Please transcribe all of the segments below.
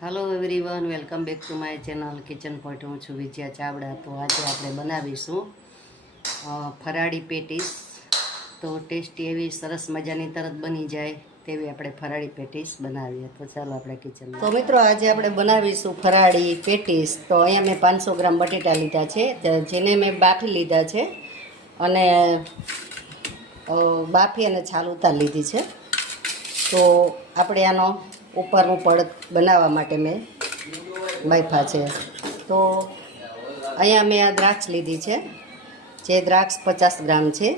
Hello everyone welcome back to my channel kitchen point. हूँ छू विजया चावड़ा। तो आज આપણે બનાવીશું ફરાળી પેટીસ। તો ટેસ્ટી એવી સરસ મજાની તરત બની જાય તેવી આપણે ફરાળી પેટીસ બનાવીએ। તો ચાલો આપણે કિચનમાં। તો મિત્રો આજે આપણે બનાવીશું ફરાળી પેટીસ। તો અહીંયા મેં 500 ગ્રામ બટેટા લીધા છે, જેને મેં બાફી લીધા છે અને બાફી અને છાલ ઉતારી લીધી છે। તો આપણે આનો ઉપરનું પડ બનાવવા માટે મેં બાફા છે। તો અહીંયા મેં આ દ્રાક્ષ લીધી છે, જે દ્રાક્ષ 50 ગ્રામ છે।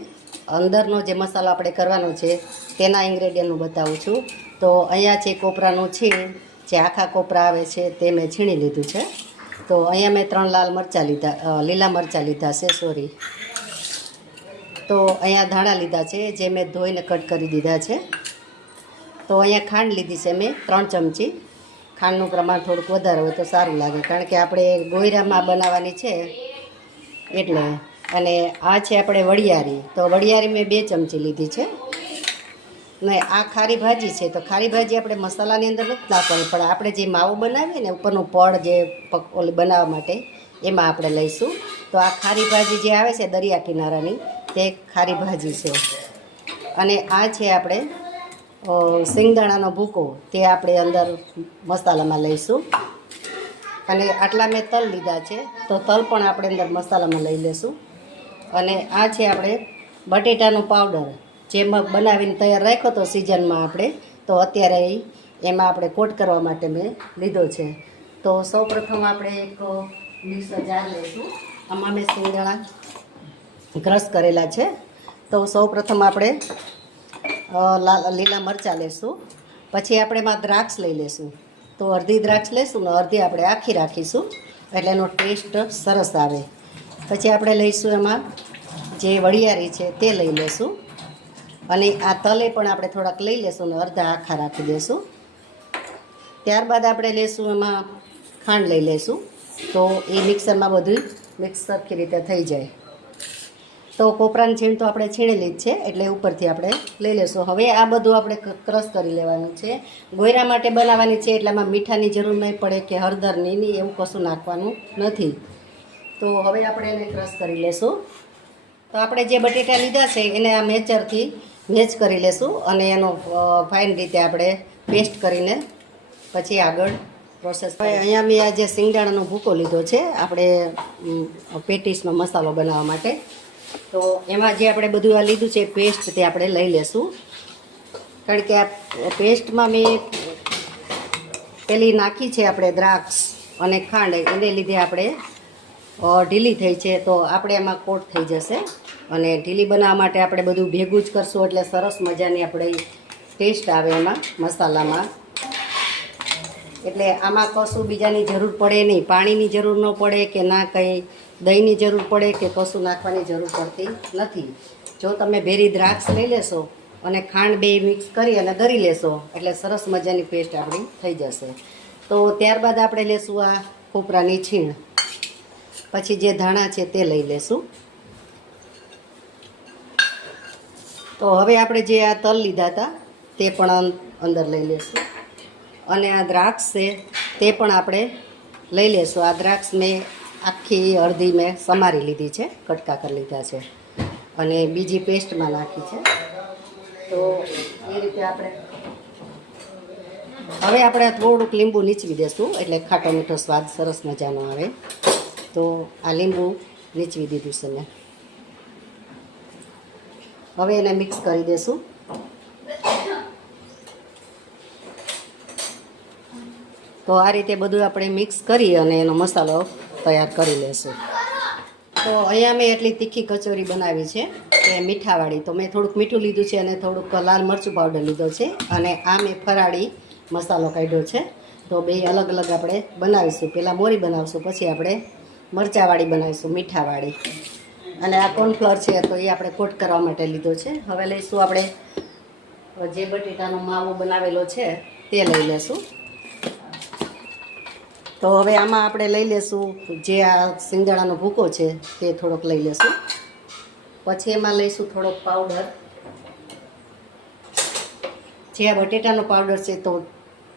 અંદરનો જે મસાલો આપણે કરવાનો છે તેના ઇન્ગ્રેડિયન્ટનું બતાવું છું। તો અહીંયા છે કોપરાનું છીણ, જે આખા કોપરા આવે છે તે મેં છીણી લીધું છે। તો અહીંયા મેં 3 લીલા મરચાં લીધા છે, સોરી। તો અહીંયા ધાણા લીધા છે, જે મેં ધોઈને કટ કરી દીધા છે। તો અહીંયા ખાંડ લીધી છે મેં 3 ચમચી। ખાંડનું પ્રમાણ થોડુંક વધારે હોય તો સારું લાગે, કારણ કે આપણે ગોયરામાં બનાવવાની છે એટલે। અને આ છે આપણે વરિયાળી। તો વરિયાળી મેં 2 ચમચી લીધી છે ને આ ખારી ભાજી છે। તો ખારી ભાજી આપણે મસાલાની અંદર નથી નાખવાની, પણ આપણે જે માવો બનાવીએ ને ઉપરનું પડ જે ઓલી બનાવવા માટે એમાં આપણે લઈશું। તો આ ખારી ભાજી જે આવે છે દરિયા કિનારાની, તે ખારી ભાજી છે। અને આ છે આપણે સિંગદાણાનો ભૂકો, તે આપણે અંદર મસાલામાં લઈશું। અને આટલા મેં તલ લીધા છે, તો તલ પણ આપણે અંદર મસાલામાં લઈ લઈશું। અને આ છે આપણે બટેટાનો પાવડર, જે બનાવીને તૈયાર રાખ્યો તો સિઝનમાં આપણે, તો અત્યારે એમાં આપણે કોટ કરવા માટે મેં લીધો છે। તો સૌપ્રથમ આપણે એક મિક્સર જાર લઈશું। આમાં મેં સિંગદાણા ક્રશ કરેલા છે। તો સૌપ્રથમ આપણે લીલા મરચાં લઈશું, પછી આપણે એમાં દ્રાક્ષ લઈ લઈશું। તો અડધી દ્રાક્ષ લઈશું ને અડધી આપણે આખી રાખીશું, એટલે એનો ટેસ્ટ સરસ આવે। પછી આપણે લઈશું એમાં જે વરિયાળી છે તે લઈ લઈશું, અને આ તલે પણ આપણે થોડાક લઈ લઈશું ને અડધા આખા રાખી દઈશું। ત્યારબાદ આપણે લઈશું એમાં ખાંડ લઈ લઈશું, તો એ મિક્સરમાં બધું મિક્સ સરખી રીતે થઈ જાય। તો કોપરાની છીણ તો આપણે છીણેલી જ છે, એટલે ઉપરથી આપણે લઈ લઈશું। હવે આ બધું આપણે ક્રશ કરી લેવાનું છે। ગોયરા માટે બનાવવાની છે, એટલે આમાં મીઠાની જરૂર નહીં પડે કે હળદરની નહીં, એવું કશું નાખવાનું નથી। તો હવે આપણે એને ક્રશ કરી લેશું। તો આપણે જે બટેટા લીધા છે એને આ મેચરથી મેચ કરી લેશું, અને એનો ફાઇન રીતે આપણે પેસ્ટ કરીને પછી આગળ પ્રોસેસ। અહીંયા મેં આ જે સિંગદાણાનો ભૂકો લીધો છે આપણે પેટીસનો મસાલો બનાવવા માટે। તો એમાં જે આપણે બધું આ લીધું છે પેસ્ટ, તે આપણે લઈ લેશું, કારણ કે આ પેસ્ટમાં મેં પેલી નાખી છે આપણે દ્રાક્ષ અને ખાંડ, એને લીધે આપણે ઢીલી થઈ છે। તો આપણે એમાં કોટ થઈ જશે, અને ઢીલી બનાવવા માટે આપણે બધું ભેગું જ કરશું, એટલે સરસ મજાની આપણે ટેસ્ટ આવે એમાં મસાલામાં। એટલે આમાં કશું બીજાની જરૂર પડે નહીં, પાણીની જરૂર ન પડે કે ના કંઈ દહીંની જરૂર પડે કે કશું નાખવાની જરૂર પડતી નથી। જો તમે ભેરી દ્રાક્ષ લઈ લેશો અને ખાંડ બે મિક્સ કરી અને દરી લેશો, એટલે સરસ મજાની પેસ્ટ આપણી થઈ જશે। તો ત્યારબાદ આપણે લેશું આ કોપરાની છીણ, પછી જે ધાણા છે તે લઈ લેશું। તો હવે આપણે જે આ તલ લીધા હતા તે પણ અંદર લઈ લેશું, અને આ દ્રાક્ષ છે તે પણ આપણે લઈ લેશું। આ દ્રાક્ષ મેં આખી અડધી મેં સમારી લીધી છે, કટકા કરી લીધા છે, અને બીજી પેસ્ટમાં નાખી છે। તો એ રીતે આપણે હવે આપણે થોડુંક લીંબુ નીચવી દઈશું, એટલે ખાટો મીઠો સ્વાદ સરસ મજાનો આવે। તો આ લીંબુ નીચવી દીધું છે મેં। હવે એને મિક્સ કરી દઈશું। તો આ રીતે બધું આપણે મિક્સ કરી અને એનો મસાલો તૈયાર કરી લેશું। તો અહીંયા મેં એટલી તીખી કચોરી બનાવી છે કે મીઠાવાળી, તો મેં થોડુંક મીઠું લીધું છે અને થોડુંક લાલ મરચું પાવડર લીધો છે, અને આ મેં ફરાળી મસાલો કાઢ્યો છે। તો બે અલગ અલગ આપણે બનાવીશું, પહેલાં મોરી બનાવીશું, પછી આપણે મરચાંવાળી બનાવીશું, મીઠાવાળી। અને આ કોર્નફ્લોર છે તો એ આપણે કોટ કરવા માટે લીધો છે। હવે લઈશું આપણે જે બટેટાનો માવો બનાવેલો છે તે લઈ લેશું। તો હવે આમાં આપણે લઈ લેશું જે આ સિંગદાણાનો ભૂકો છે તે થોડોક લઈ લેશું, પછી એમાં લઈશું થોડોક પાવડર, જે આ બટેટાનો પાવડર છે તો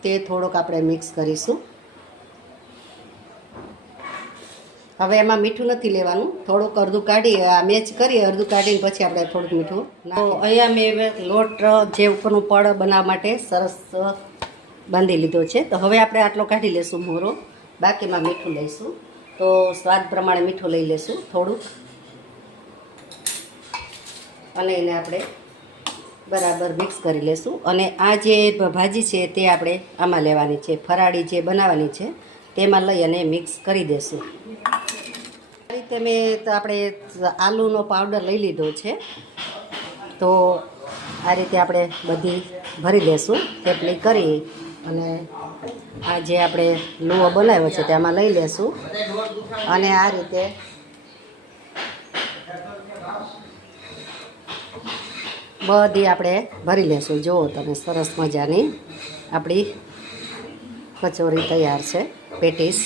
તે થોડોક આપણે મિક્સ કરીશું। હવે એમાં મીઠું નથી લેવાનું, થોડુંક અડધું કાઢી મેચ કરી અડધું કાઢીને પછી આપણે થોડુંક મીઠું. તો અહીંયા મેં લોટ જે ઉપરનું પડ બનાવવા માટે સરસ બાંધી લીધો છે. તો હવે આપણે આટલો કાઢી લેશું મોરો, બાકીમાં મીઠું લઈશું. તો સ્વાદ પ્રમાણે મીઠું લઈ લેશું થોડુંક, અને એને આપણે બરાબર મિક્સ કરી લેશું. અને આ જે ભાજી છે તે આપણે આમાં લેવાની છે, ફરાળી જે બનાવવાની છે તેમાં લઈ અને મિક્સ કરી દેશું. આ રીતે આપણે આલુનો પાવડર લઈ લીધો છે. તો આ રીતે આપણે બધી ભરી લેશું થેપલી કરી, અને આ જે આપણે લુઓ બનાવ્યો છે તેમાં લઈ લેશું, અને આ રીતે બધી આપણે ભરી લેશું. જુઓ તમે, સરસ મજાની આપણી કચોરી તૈયાર છે, પેટીસ.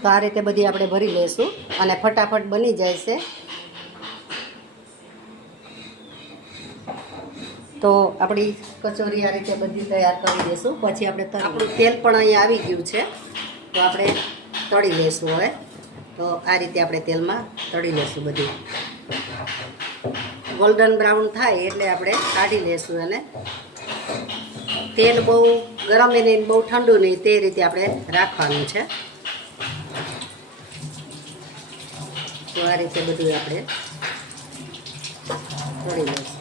તો આ રીતે બધી આપણે ભરી લઈશું અને ફટાફટ બની જાય છે. તો આપણી કચોરી આ રીતે બધી તૈયાર કરી દઈશું. પછી આપણે આપણું તેલ પણ અહીંયા આવી ગયું છે, તો આપણે તળી લઈશું હવે. તો આ રીતે આપણે તેલમાં તળી લઈશું બધી. ગોલ્ડન બ્રાઉન થાય એટલે આપણે કાઢી લઈશું એને. તેલ બહુ ગરમ નહીં, બહુ ઠંડુ નહીં, તે રીતે આપણે રાખવાનું છે. તો આ રીતે બધું આપણે તળી લઈશું.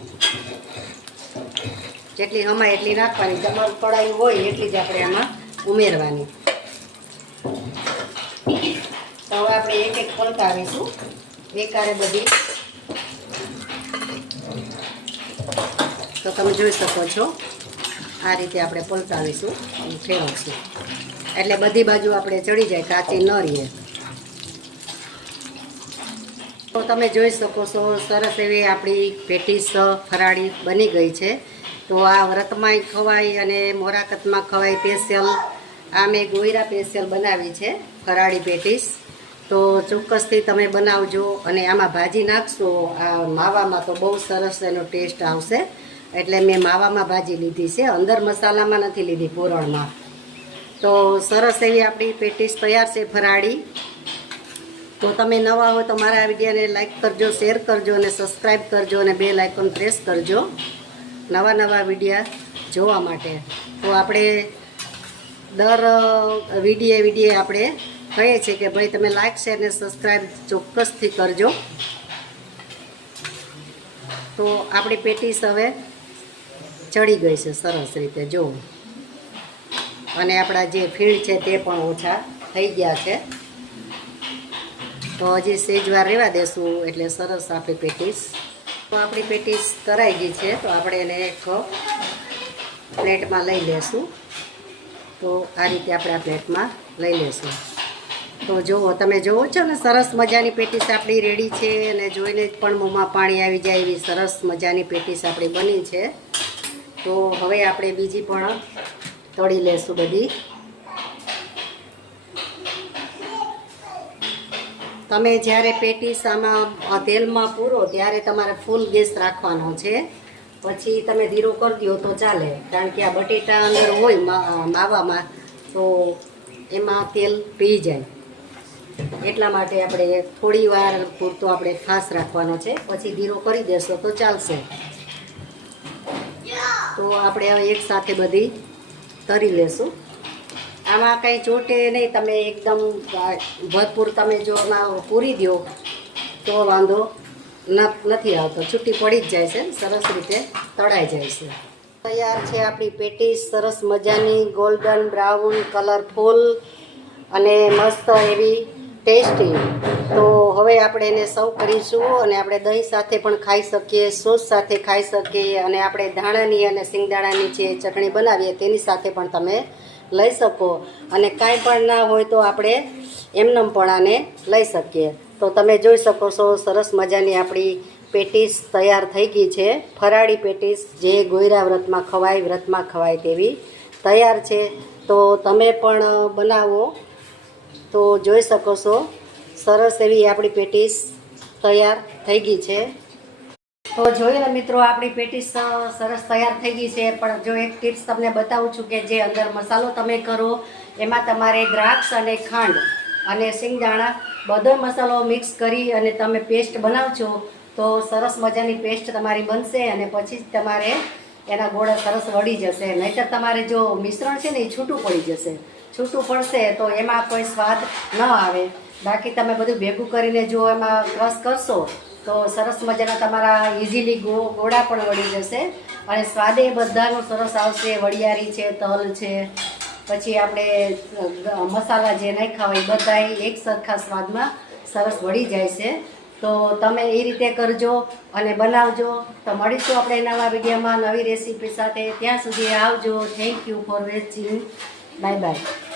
જેટલી હમાય એટલી નાખવાની, તમારું કડાઈ હોય એટલી જ આપણે આમાં ઉમેરવાની. તો હવે આપણે એક એક પલટાવીશું એકારે બધી. તો તમે જોઈ શકો છો આ રીતે આપણે પલટાવીશું અને ફેરવશું, એટલે બધી બાજુ આપણે ચડી જાય, કાચી ન રહીએ. તો તમે જોઈ શકો છો સરસ એવી આપણી પેટીસ ફરાળી બની ગઈ છે. તો આ વ્રતમાંય ખવાય અને મોરાકતમાં ખવાય. સ્પેશિયલ આ મેં ગોયરા સ્પેશિયલ બનાવી છે ફરાળી પેટીસ. તો ચોક્કસથી તમે બનાવજો, અને આમાં ભાજી નાખશો આ માવામાં તો બહુ સરસ એનો ટેસ્ટ આવશે. એટલે મેં માવામાં ભાજી લીધી છે, અંદર મસાલામાં નથી લીધી, પૂરણમાં. તો સરસ એવી આપણી પેટીસ તૈયાર છે ફરાળી. તો તમે નવા હોય તો મારા વિડીયોને લાઈક કરજો, શેર કરજો અને સબસ્ક્રાઈબ કરજો, અને બેલ આઇકોન પ્રેસ કરજો નવા વિડીયા જોવા માટે. તો આપણે દર વિડીયે આપણે કહીએ છીએ કે ભાઈ તમે લાઈક શેર અને સબસ્ક્રાઈબ ચોક્કસથી કરજો. તો આપણી પેટીસ હવે ચડી ગઈ છે સરસ રીતે, જુઓ. અને આપણા જે ફીણ છે તે પણ ઓછા થઈ ગયા છે. તો હજી સેજવાર રહેવા દેશું એટલે સરસ આપણી પેટીસ. તો આપણી પેટીસ તરાઈ ગઈ છે. તો આપણે એને એક પ્લેટમાં લઈ લેશું. તો આ રીતે આપણે આ પ્લેટમાં લઈ લેશું. તો જુઓ, તમે જુઓ છો ને, સરસ મજાની પેટીસ આપણી રેડી છે, અને જોઈને જ પણ મોંમાં પાણી આવી જાય એવી સરસ મજાની પેટીસ આપણી બની છે. તો હવે આપણે બીજી પણ તળી લેશું બધી. તમે જ્યારે પેટીસ આમાં તેલમાં પૂરો ત્યારે તમારે ફૂલ ગેસ રાખવાનો છે. પછી તમે ધીરો કરી દો તો ચાલે, કારણ કે આ બટેટા અંદર હોય માવામાં, તો એમાં તેલ પી જાય. એટલા માટે આપણે થોડી વાર પૂરતો આપણે ફાસ રાખવાનો છે, પછી ધીરો કરી દેશો તો ચાલશે. તો આપણે હવે એકસાથે બધી તરી લેશું. આમાં કંઈ ચોટે નહીં, તમે એકદમ ભરપૂર તમે જો આમાં પૂરી દો તો વાંધો નથી આવતો, છૂટી પડી જ જાય છે, સરસ રીતે તળાઈ જાય છે. તૈયાર છે આપણી પેટીસ, સરસ મજાની ગોલ્ડન બ્રાઉન કલરફુલ અને મસ્ત એવી ટેસ્ટી. તો હવે આપણે એને સર્વ કરીશું, અને આપણે દહીં સાથે પણ ખાઈ શકીએ, સોસ સાથે ખાઈ શકીએ, અને આપણે ધાણાની અને સિંગદાણાની જે ચટણી બનાવીએ તેની સાથે પણ તમે લઈ શકો. અને કાંઈ પણ ના હોય તો આપણે એમનેમ પણ આને લઈ શકીએ. તો તમે જોઈ શકો છો સરસ મજાની આપણી પેટીસ તૈયાર થઈ ગઈ છે. ફરાળી પેટીસ જે ગોયરા વ્રતમાં ખવાય તેવી તૈયાર છે. તો તમે પણ બનાવો તો જોઈ શકો છો સરસ એવી આપણી પેટીસ તૈયાર થઈ ગઈ છે. તો જોયું ને મિત્રો, આપણી પેટીસ સરસ તૈયાર થઈ ગઈ છે. પણ જો એક ટિપ્સ તમને બતાવું છું કે જે અંદર મસાલો તમે કરો એમાં તમારે દ્રાક્ષ અને ખાંડ અને સિંગદાણા બધો મસાલો મિક્સ કરી અને તમે પેસ્ટ બનાવજો તો સરસ મજાની પેસ્ટ તમારી બનશે અને પછી જ તમારે એના ગોળા સરસ વળી જશે. નહીંતર તમારે જો મિશ્રણ છે ને એ છૂટું પડી જશે. છૂટું પડશે તો એમાં કોઈ સ્વાદ ન આવે. બાકી તમે બધું ભેગું કરીને જો એમાં ક્રશ કરશો તો સરસ મજાના તમારા ઇઝીલી ગોળા પણ વળી જશે અને સ્વાદે બધાનો સરસ આવશે. વડિયારી છે, તલ છે, પછી આપણે મસાલા જે નાખ્યા હોય બધા એક સરખા સ્વાદમાં સરસ વળી જાય છે. તો તમે એ રીતે કરજો અને બનાવજો. તો મળીશું આપણે નવા વિડીયોમાં નવી રેસીપી સાથે. ત્યાં સુધી આવજો. Thank you for watching. Bye bye.